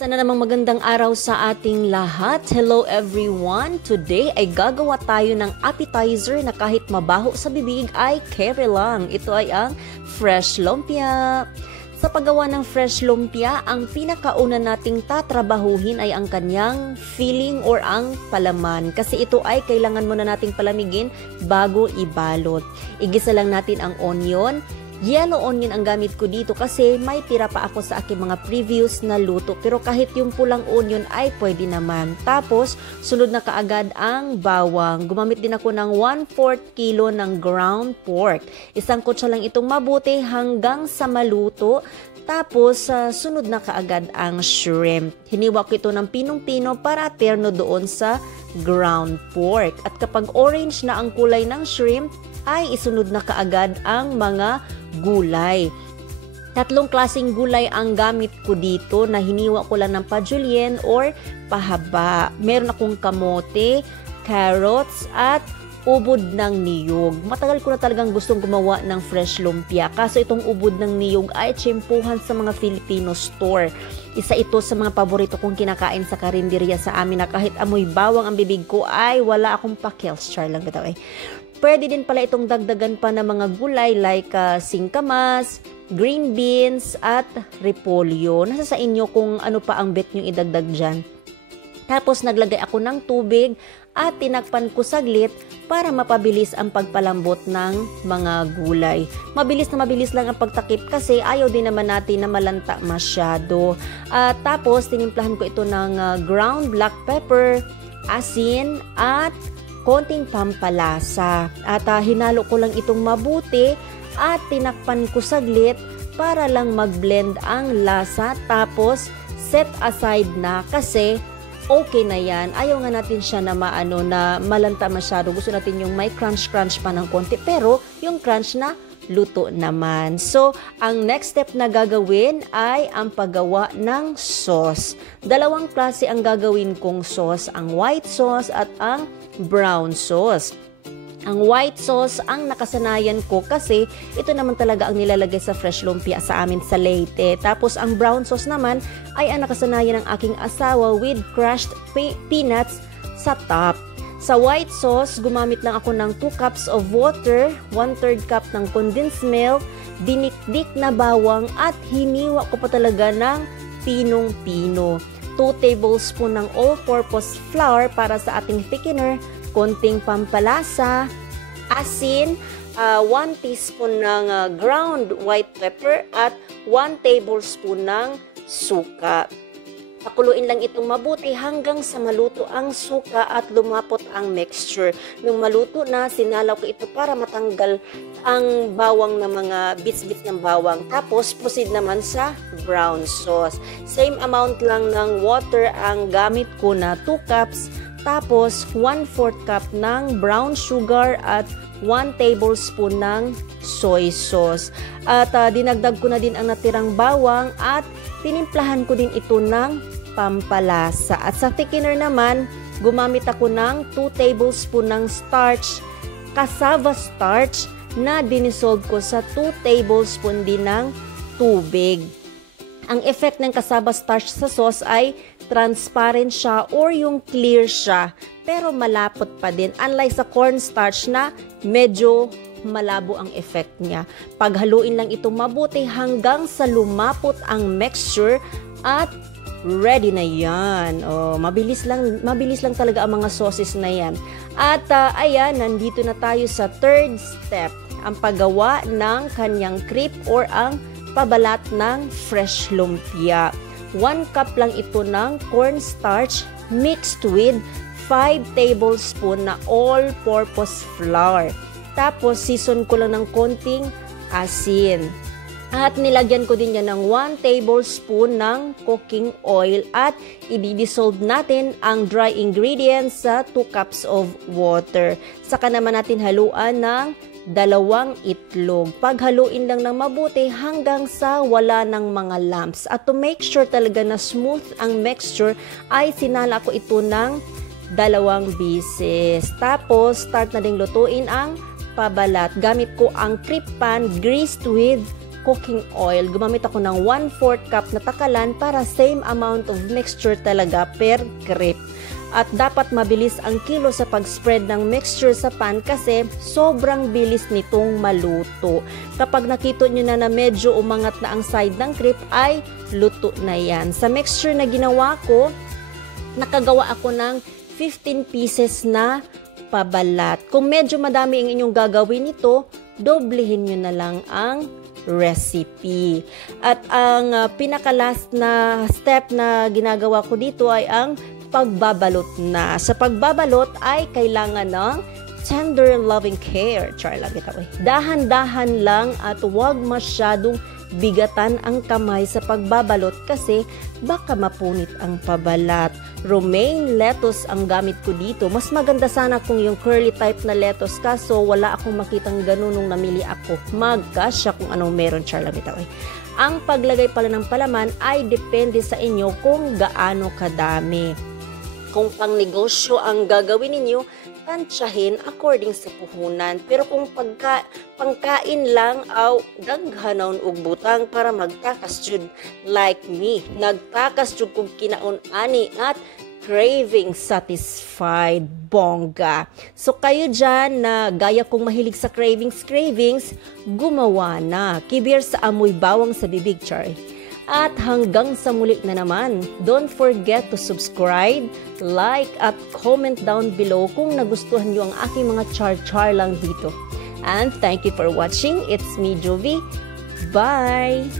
Sana namang magandang araw sa ating lahat. Hello everyone! Today ay gagawa tayo ng appetizer na kahit mabaho sa bibig ay carry lang. Ito ay ang fresh lumpia. Sa paggawa ng fresh lumpia, ang pinakauna nating tatrabahuhin ay ang kanyang filling or ang palaman. Kasi ito ay kailangan muna nating palamigin bago ibalot. Igisa lang natin ang onion. Yellow onion ang gamit ko dito kasi may tira pa ako sa aking mga previous na luto. Pero kahit yung pulang onion ay pwede naman. Tapos, sunod na kaagad ang bawang. Gumamit din ako ng 1/4 kilo ng ground pork. Isang kutsa lang itong mabuti hanggang sa maluto. Tapos, sunod na kaagad ang shrimp. Hiniwa ko ito ng pinong-pino para terno doon sa ground pork. At kapag orange na ang kulay ng shrimp, ay isunod na kaagad ang mga gulay. Tatlong klaseng gulay ang gamit ko dito na hiniwa ko lang ng pa-julienne or pahaba. Meron akong kamote, carrots, at ubod ng niyog. Matagal ko na talagang gustong gumawa ng fresh lumpia. Kaso itong ubod ng niyog ay tsimpuhan sa mga Filipino store. Isa ito sa mga paborito kong kinakain sa karinderya sa amin na kahit amoy bawang ang bibig ko ay wala akong pakils. Char lang bitaw eh. Pwede din pala itong dagdagan pa ng mga gulay like singkamas, green beans, at repolyo. Nasa sa inyo kung ano pa ang bet nyo idagdag dyan. Tapos naglagay ako ng tubig at tinakpan ko saglit para mapabilis ang pagpalambot ng mga gulay. Mabilis na mabilis lang ang pagtakip kasi ayaw din naman natin na malanta masyado. Tapos tinimplahan ko ito ng ground black pepper, asin, at konting pampalasa. At hinalo ko lang itong mabuti at tinakpan ko saglit para lang mag-blend ang lasa. Tapos set aside na kasi okay na yan. Ayaw nga natin siya na na malanta masyado. Gusto natin yung may crunch pa ng konti. Pero yung crunch na luto naman. So, ang next step na gagawin ay ang paggawa ng sauce. Dalawang klase ang gagawin kong sauce. Ang white sauce at ang brown sauce. Ang white sauce ang nakasanayan ko kasi ito naman talaga ang nilalagay sa fresh lumpia sa amin sa Leyte. Tapos ang brown sauce naman ay ang nakasanayan ng aking asawa with crushed peanuts sa top. Sa white sauce, gumamit lang ako ng 2 cups of water, 1/3 cup ng condensed milk, dinikdik na bawang at hiniwa ko pa talaga ng pinong-pino. 2 tablespoon ng all-purpose flour para sa ating thickener, konting pampalasa, asin, 1 teaspoon ng ground white pepper at 1 tablespoon ng suka. Pakuluin lang itong mabuti hanggang sa maluto ang suka at lumapot ang mixture. Nung maluto na, sinalaw ko ito para matanggal ang bawang na mga bits-bits ng bawang. Tapos, proceed naman sa brown sauce. Same amount lang ng water ang gamit ko na 2 cups. Tapos, 1/4 cup ng brown sugar at 1 tablespoon ng soy sauce. At dinagdag ko na din ang natirang bawang at tinimplahan ko din ito ng pampalasa. At sa thickener naman, gumamit ako ng 2 tablespoon ng starch, cassava starch, na dinisolve ko sa 2 tablespoon din ng tubig. Ang effect ng cassava starch sa sauce ay transparent siya or yung clear siya, pero malapot pa din. Unlike sa cornstarch na medyo malabo ang effect niya. Paghaluin lang ito mabuti hanggang sa lumapot ang mixture at ready na yan. Mabilis lang talaga ang mga sauces na yan. At ayan, nandito na tayo sa third step, ang paggawa ng kanyang crepe or ang pabalat ng fresh lumpia. 1 cup lang ito ng cornstarch mixed with 5 tablespoon na all-purpose flour. Tapos, season ko lang ng konting asin. At nilagyan ko din yan ng 1 tablespoon ng cooking oil at i-dissolve natin ang dry ingredients sa 2 cups of water. Saka naman natin haluan ng 2 itlog. Paghaluin lang ng mabuti hanggang sa wala ng mga lumps. At to make sure talaga na smooth ang mixture ay sinala ko ito ng 2 beses. Tapos, start na ding lutuin ang pabalat. Gamit ko ang crepe pan greased with cooking oil. Gumamit ako ng 1/4 cup na takalan para same amount of mixture talaga per crepe. At dapat mabilis ang kilo sa pag-spread ng mixture sa pan kasi sobrang bilis nitong maluto. Kapag nakita nyo na medyo umangat na ang side ng crepe ay luto na yan. Sa mixture na ginawa ko, nakagawa ako ng 15 pieces na pabalat. Kung medyo madami ang inyong gagawin nito, doblehin nyo na lang ang recipe. At ang pinaka-last na step na ginagawa ko dito ay ang pagbabalot na. Sa pagbabalot ay kailangan ng tender loving care. Char lang ito. Dahan-dahan lang at huwag masyadong bigatan ang kamay sa pagbabalot kasi baka mapunit ang pabalat. Romaine lettuce ang gamit ko dito. Mas maganda sana kung yung curly type na lettuce kaso wala akong makitang ganun nung namili ako. Magkasya kung anong meron. Char lang ito. Ang paglagay pala ng palaman ay depende sa inyo kung gaano kadami. Kung pang negosyo ang gagawin ninyo, tansyahin according sa puhunan. Pero kung pangkain lang, daghanon og butang para magtakas jud like me. Nagtakas jud kog kinaon ani at craving satisfied, bongga. So kayo dyan na gaya kong mahilig sa cravings, gumawa na. Kibir sa amoy bawang sa bibig, char. At hanggang sa muli na naman, don't forget to subscribe, like, at comment down below kung nagustuhan nyo ang aking mga char-char lang dito. And thank you for watching. It's me, Jovi. Bye!